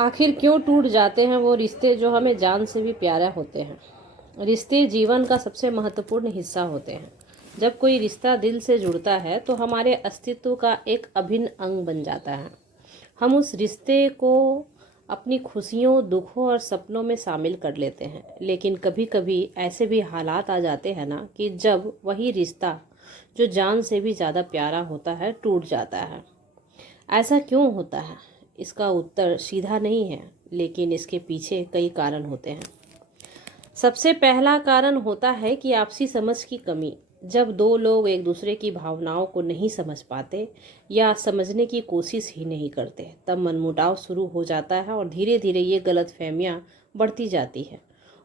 आखिर क्यों टूट जाते हैं वो रिश्ते जो हमें जान से भी प्यारे होते हैं। रिश्ते जीवन का सबसे महत्वपूर्ण हिस्सा होते हैं। जब कोई रिश्ता दिल से जुड़ता है तो हमारे अस्तित्व का एक अभिन्न अंग बन जाता है। हम उस रिश्ते को अपनी खुशियों, दुखों और सपनों में शामिल कर लेते हैं। लेकिन कभी कभी ऐसे भी हालात आ जाते हैं ना कि जब वही रिश्ता जो जान से भी ज़्यादा प्यारा होता है टूट जाता है। ऐसा क्यों होता है? इसका उत्तर सीधा नहीं है, लेकिन इसके पीछे कई कारण होते हैं। सबसे पहला कारण होता है कि आपसी समझ की कमी। जब दो लोग एक दूसरे की भावनाओं को नहीं समझ पाते या समझने की कोशिश ही नहीं करते, तब मनमुटाव शुरू हो जाता है और धीरे धीरे ये गलतफहमियां बढ़ती जाती है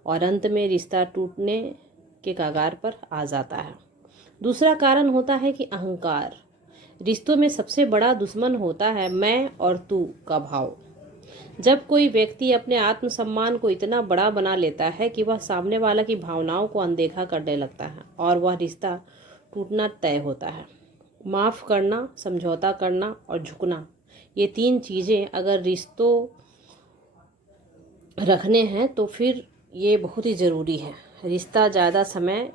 और अंत में रिश्ता टूटने के कगार पर आ जाता है। दूसरा कारण होता है कि अहंकार। रिश्तों में सबसे बड़ा दुश्मन होता है मैं और तू का भाव। जब कोई व्यक्ति अपने आत्मसम्मान को इतना बड़ा बना लेता है कि वह सामने वाला की भावनाओं को अनदेखा करने लगता है और वह रिश्ता टूटना तय होता है। माफ़ करना, समझौता करना और झुकना, ये तीन चीज़ें अगर रिश्तों रखने हैं तो फिर ये बहुत ही ज़रूरी है। रिश्ता ज़्यादा समय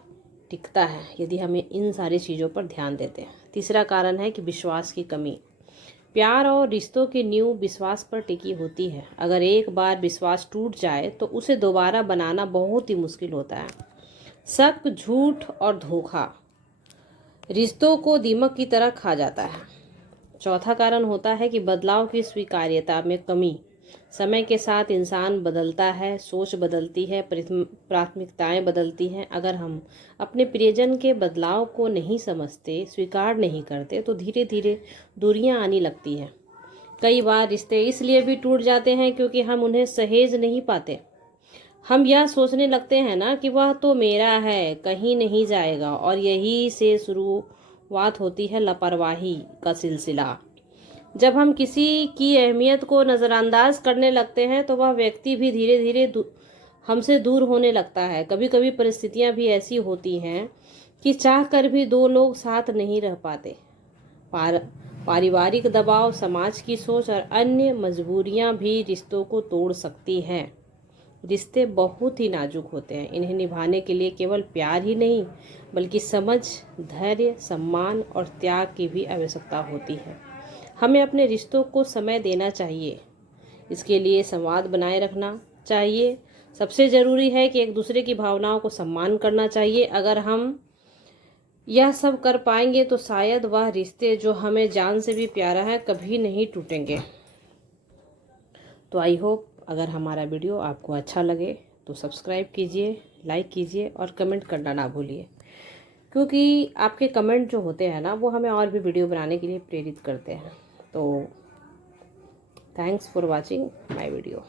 टिकता है यदि हमें इन सारी चीज़ों पर ध्यान देते हैं। तीसरा कारण है कि विश्वास की कमी। प्यार और रिश्तों की नींव विश्वास पर टिकी होती है। अगर एक बार विश्वास टूट जाए तो उसे दोबारा बनाना बहुत ही मुश्किल होता है। शक, झूठ और धोखा रिश्तों को दीमक की तरह खा जाता है। चौथा कारण होता है कि बदलाव की स्वीकार्यता में कमी। समय के साथ इंसान बदलता है, सोच बदलती है, प्राथमिकताएं बदलती हैं। अगर हम अपने प्रियजन के बदलाव को नहीं समझते, स्वीकार नहीं करते, तो धीरे धीरे दूरियां आने लगती हैं। कई बार रिश्ते इसलिए भी टूट जाते हैं क्योंकि हम उन्हें सहेज नहीं पाते। हम यह सोचने लगते हैं ना कि वह तो मेरा है, कहीं नहीं जाएगा, और यही से शुरुआत होती है लापरवाही का सिलसिला। जब हम किसी की अहमियत को नज़रअंदाज करने लगते हैं तो वह व्यक्ति भी धीरे धीरे हमसे दूर होने लगता है। कभी कभी परिस्थितियां भी ऐसी होती हैं कि चाह कर भी दो लोग साथ नहीं रह पाते। पारिवारिक दबाव, समाज की सोच और अन्य मजबूरियां भी रिश्तों को तोड़ सकती हैं। रिश्ते बहुत ही नाजुक होते हैं। इन्हें निभाने के लिए केवल प्यार ही नहीं बल्कि समझ, धैर्य, सम्मान और त्याग की भी आवश्यकता होती है। हमें अपने रिश्तों को समय देना चाहिए। इसके लिए संवाद बनाए रखना चाहिए। सबसे ज़रूरी है कि एक दूसरे की भावनाओं को सम्मान करना चाहिए। अगर हम यह सब कर पाएंगे तो शायद वह रिश्ते जो हमें जान से भी प्यारा है कभी नहीं टूटेंगे। तो आई होप अगर हमारा वीडियो आपको अच्छा लगे तो सब्सक्राइब कीजिए, लाइक कीजिए और कमेंट करना ना भूलिए, क्योंकि आपके कमेंट जो होते हैं ना वो हमें और भी वीडियो बनाने के लिए प्रेरित करते हैं। तो thanks for watching my video.